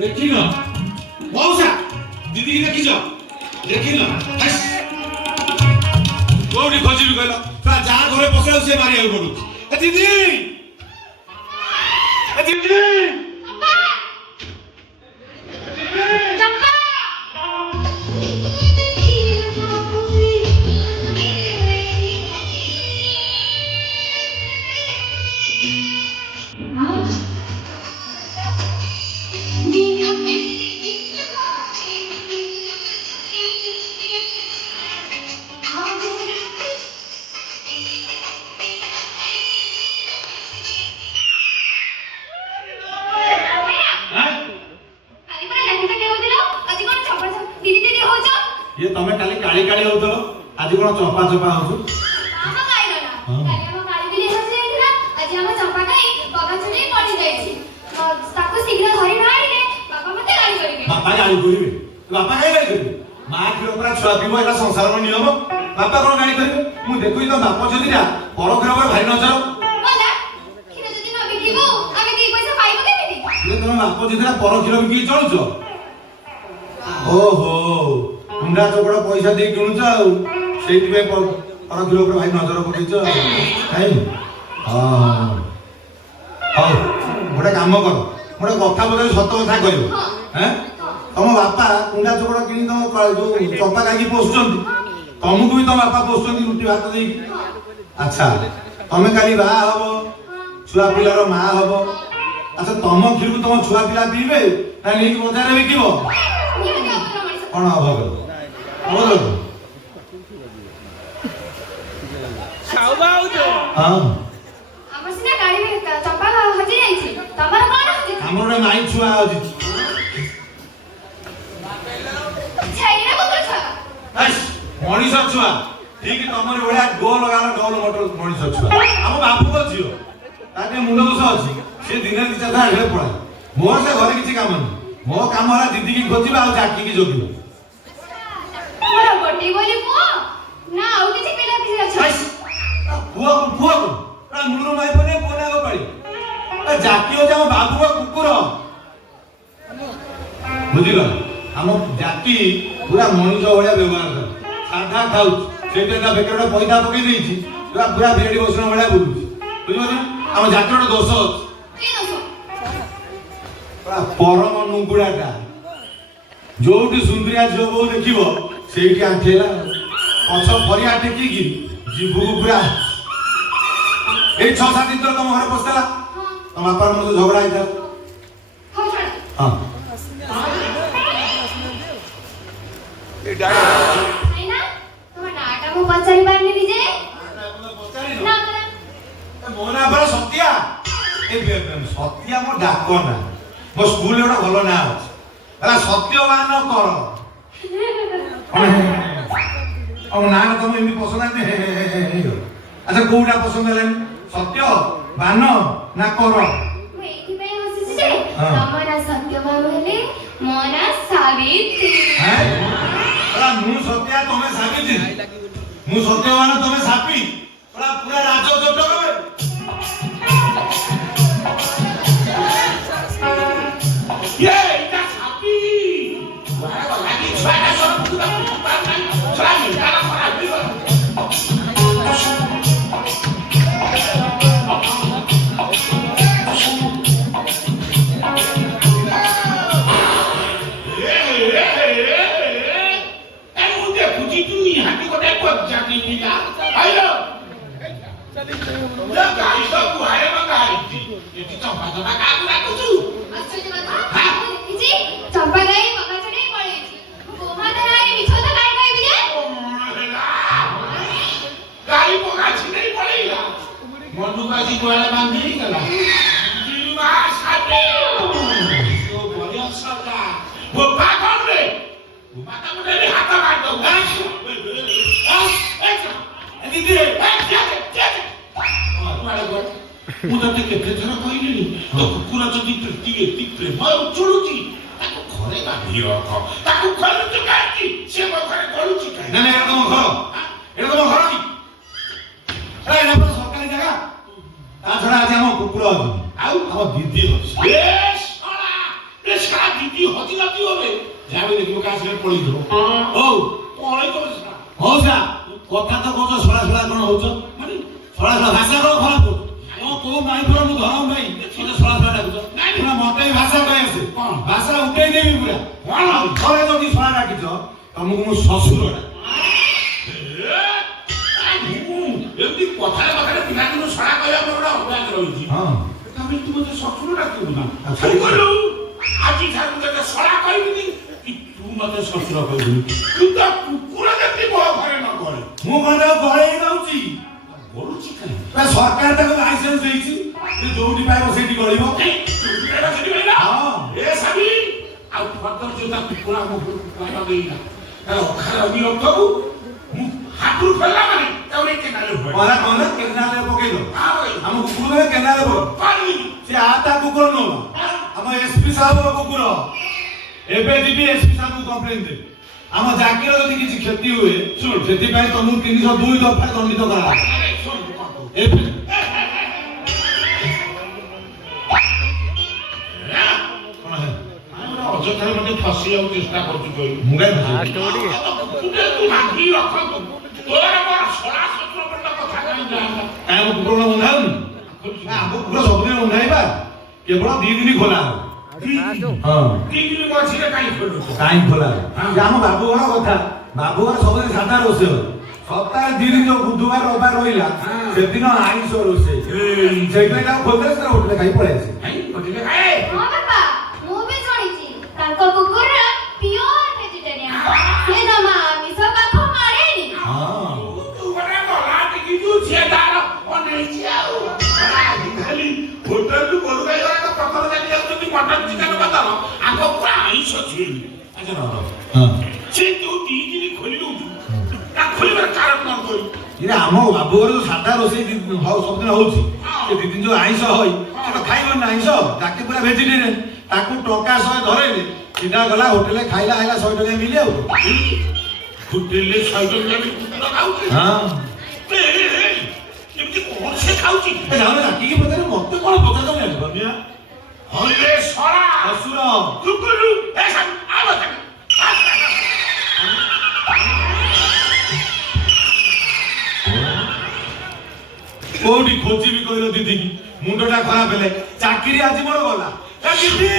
ଦେଖିନ ମଉସା ଦିଦି ଦେଖିଛ ଦେଖିନ କୋଉଠି ଖୋଜିବି କହିଲ ଯାହା ଘରେ ପଶିଲା ସେ ମାରିବାକୁ ପଡୁଛି ଦିଦି ଦିଦି ये तमे काली काली काली होतो आज कोन चंपा चंपा होतो आमा काईला ना काली आमा काली बिली हसी जाईथिला आज आमा चंपा काई बगा छडी पड़ी जाईछि ताको शीघ्र धरि नाइले बाबा मते गाली करिवे बाबा गाली करिवे बाबा काई गाली करिवे मां के ऊपर छुआ पिबो एला संसार रो नियम बाबा कोन गाली करिवे मु देखुई तो बाप जदिरा परखर ऊपर भारी नजर होला खिर जदि न बिकिबो आमे दी पैसा पाइबो केमिति ये तुम बाप जदिरा परखर बिकी चलुछो ओहो मुंडा चोकड़ा पैसा दे किणुछ सेति पे पर किलो ऊपर भाई नजर पकेछ काई हां हां गोटे काम कर गोटे कथा बोले सत कथा कहबो हैं तुम बापा मुंडा चोकड़ा किनी तुम जो चंपा लागी पोसुचंती तुमको भी तुम बापा पोसुचंती रुटी भात दे अच्छा तुम काली बा हबो छुआ पिलार मां हबो अच्छा तुम खिर तुम छुआ पिला पीबे ना नहीं बजार में बिकिबो कोन हबो बोलो साउबाउ जो हां हमर सिना गाड़ी में चंपा हजी जाई छी तमर कोन हजी हमर रे माई छुआ हजी छैना कुकुर छुआ हस मनीष छुआ ठीक तमर ओडा गोल लगालो गोल मोटर मनीष छुआ हम बापू को जियो ताके मुंड दोष अछि से दिन दी चादा हेले पड़ा मोर से घरे किछि काम नै मो काम हला दीदी की खोजिबा आ जाकी की जोगिबा मोर गोटी बोली पो ना आउ किछि पिला किछि अछि हस पुआ रा मुंडरो माई पने कोना गो पड़ी ए जाकी हो जा बाबू को कुकुर बुझिल हम जाकी पूरा मनुष्य भलिया व्यवहार कर साधा खाउ सेटे ना बेकरटा पैसा पके देइछि पूरा पूरा भेड़ी बसना भलिया बुलुछि बुझिल हम जाकीर दोष की दोष पूरा परम नुगुडाटा जोटी सुंदरिया जो बो देखिबो सेठी आंठेला पछ फरिया टेकी की जीवु पूरा ए 6-7 दिन तो तुम घर पसला तुम बापा मन झगड़ा आइता हां ए डाडा हैना तुम डाटा को पचारी बारनी दीजे ना करा मोना बड़ा सत्या ए सत्या मो डाको ना मो स्कूल एटा भलो ना अछि एला सत्यवान कर अब ना तुम इमी पसंद है अच्छा कोउटा पसंद है सत्य बान ना कर मैं एथि पे हसी जे तमरा सत्यवान हेले मोरा सावित्री हैं बड़ा मु सत्या तमे साबित्री मु सत्यवान तमे सापी बड़ा पूरा राज्य जब्द करबे ये इटा सापी वाला लागी छाड़ा सब पूरा छाड़ा निकाला पड़ा भी चंपा गई बगा चढ़े पड़े गोमा धराई मिछो तो काई काई बिजे गाड़ी पोगा छिनै पड़ेला मनुकाजी गोला बांधी गला जीवा साथे तो बलिया सदा वो पागल रे वो माता मुने हाथ काट दो दीदी ମୁଁ ତତେ କେତେ ଥର କହିଲିଣି ତ କୁକୁର ଯଦି ଏତି ପ୍ରେମ ଚଳୁଛି ତାକୁ ଘରେ ବାନ୍ଧି ରଖ ତାକୁ ଖୋଲୁଛୁ କାହିଁକି ସେ ମୋ ଘରେ ଗଳୁଛି କାହିଁକି ନା ନା ଏଟା ତମ ଘର କି ଆରେ ଏଟା ପୁରା ସରକାରୀ ଜାଗା ତା ଛଡା ଆଜି ଆମ କୁକୁର ଅଛି ଆଉ ଆମ ଦିଦି ଅଛି ଏ ଶଳା ଦିଦି ଯାହା ବି ଦେଖିବ କାହା ସାଙ୍ଗରେ ପଳେଇଥିବ ହଉ ପଳେଇଥିବ ସେଟା ହଉ ସା କଥା ତ କହୁଛ ଶଳା ଶଳା କଣ ହଉଛ ମାନେ ଶଳା ଶଳା ଭାଷା କଣ ଖରାପ କରୁଛ ତମ କୋଉ ମାଇ ପୁରା ମୁଁ ଧରମ ଭାଇ ମତେ ଶଳା ଶଳା ଡାକୁଛ ପୁରା ମତେ ବି ଭାଷା କହି ଆସେ କଣ? ଭାଷା ଉଠେଇ ଦେବି ପୁରା କଣ? ଆଉ ଥରେ ଯଦି ଶଳା ଡାକିଛ ତମକୁ ମୁଁ ଶ୍ୱଶୁର ଡାକେ ଏମିତି କଥାରେ କଥାରେ ପିଲାଦିନୁ ଶଳା କହିବା ମୋର ଗୋଟେ ଅଭ୍ୟାସ ରହିଛି ହଁ ତାପରେ ତୁ ମତେ ଶ୍ୱଶୁର ଡାକିବୁ ନା ଆଉ ତୁ କହିଲୁ ଆଜି ଠାରୁ ତତେ ଶଳା କହିବିନି କି ତୁ ମତେ ଶ୍ୱଶୁର କହିବୁନି ତୁ ତ କୁକୁର ଯେମିତି ମୋ ଘରେ ନ କରେ ମୁଁ କଣ ତାକୁ ଗଳେଇ ଦଉଛି କରୁଛି କାହିଁ ସରକାର ତାକୁ ଲାଇସେନ୍ସ ଦେଇଛି ଯେ ଯୋଉଠି ପାଇବ ସେଇଠି ଗଳିବ ହଁ ଏ ସାବି ଆଉ ଫଟର ଯୋଉ ତା କୁକୁର ଆମ ଘରକୁ ଖାଇବା ଦେଇନା ତାର ଅଖାର ଅବିରକ୍ତକୁ ମୁଁ ହାତରୁ ଫେରିଲା ମାନେ ତାକୁ ନେଇ କେନାଲରେ ହୁଏ କଣ କେନାଲରେ ପକେଇଲ ଆମ କୁକୁର କେନାଲରେ ପକେଇ ସେ ଆ ତା କୁକୁର ନୁହଁ ଆମ ଏସପି ସାହେବର କୁକୁର ଏବେ ଯିବି ଏସପି ସାହେବକୁ କମ୍ପ୍ଲେନ ଦେବି ଆମ ଜାତିର ଯଦି କିଛି କ୍ଷତି ହୁଏ ଶୁଣ ସେଥିପାଇଁ ତମକୁ 302 ଦଫା ଦଣ୍ଡିତ କରାହବ ଏବେ ଅଯଥାରେ ମତେ ଫସିବାକୁ ଚେଷ୍ଟା କରୁଛୁ କହିଲୁ ମୁଁ କାଇଁ ତୁ ମାଗି ରଖନ୍ତୁ ତୋର ମୋର ଶଳା ଶତ୍ରୁ କଥା କାହିଁ ଜାଣିଲା କାଇଁ ଆମ କୁକୁର ବନ୍ଧା ହଉନି ଆମ କୁକୁର ସବୁଦିନ ବନ୍ଧାଇବା କେବଳ 2 ଦିନ ଖୋଲା ହବ ହଁ 2 ଦିନ ମଝିରେ କାହିଁ ଖୋଲୁଛୁ କାହିଁ ଖୋଲା ହବ ଆମ ବାବୁ ଘର କଥା ବାବୁ ଘର ସବୁଦିନ ସାଧା ରୋଷେଇ ହବ ସପ୍ତାহে 2 ଦିନ ଯୋଉ ବୁଧବାର ରବିବାର ରହିଲା ସେଦିନ ଆଇଁଷ ରୋଷେଇ ସେଇଥିପାଇଁ ତାକୁ ଖୋଲିଦେଲେ ସେଟା ହୋଟେଲରେ ଖାଇ ପଳେଇ ଆସେ ହଁ ବାପା ମୁଁ ବି ଶୁଣିଛି ତାଙ୍କ କୁକୁର ପିଓର ଭେଜିଟେରିଆନ ସେ ଜମା ଆମିଷ ପାଖ ମାରେନି ହଁ ତୁ ଗୋଟେ ଗଲା ଟିକେ ତୁ ସେ ତାର ଅନେଇଛି ଆଉ ଖାଲି ହୋଟେଲରୁ ଗୋରୁ ଗାଈ ଗୁଡାକ ପ୍ରଥମ ଜାଣି ଯାଉଛନ୍ତି ମଟନ ଚିକେନ ବଦଳ ଆଗ ପୁରା ଆଇଁଷ ଛୁଇଁଲି ହଁ ସେ ତୁ 2 ଦିନ ଖୋଲି ଦଉଛୁ ତା ଖୋଲିବାର କାରଣ କଣ କହିଲୁ ଇରେ ଆମ ବାବୁ ଘର ଯୋଉ ସାଧା ରୋଷେଇ ସବୁଦିନ ହଉଛି ସେ 2 ଦିନ ଯୋଉ ଆଇଁଷ ହଇ ସେଟା ଖାଇବନି ନା ଆଇଁଷ ତାକେ ପୁରା ଭେଜିଟେରିଆନ ତାକୁ ଟଙ୍କା 100 ଧରେଇଲେ ସିଧା ଗଲା ହୋଟେଲରେ ଖାଇଲା 100 ଟଙ୍କା ମିଳି ଆଉ ହୋଟେଲରେ 100 ଟଙ୍କା ବି କୁକୁର ଖାଉଛି ହଁ ଏମିତି କଣ ସେ ଖାଉଛି ଯାଉନ ଡାକିକି ପଚାରେ ମତେ କଣ ପଚାର ତମେ ଜାଣିପାରୁନି ହଇରେ ଶଳା ଶ୍ୱଶୁର କୁକୁରୁ ଏ ସାଙ୍ଗ ଆବ ସାଙ୍ଗ କୋଉଠି ଖୋଜିବି କହିଲ ଦିଦି ମୁଣ୍ଡଟା ଖରାପ ହେଲେ ଚାକିରି ଆଜି ମୋର ଗଲା ଏ ଦିଦି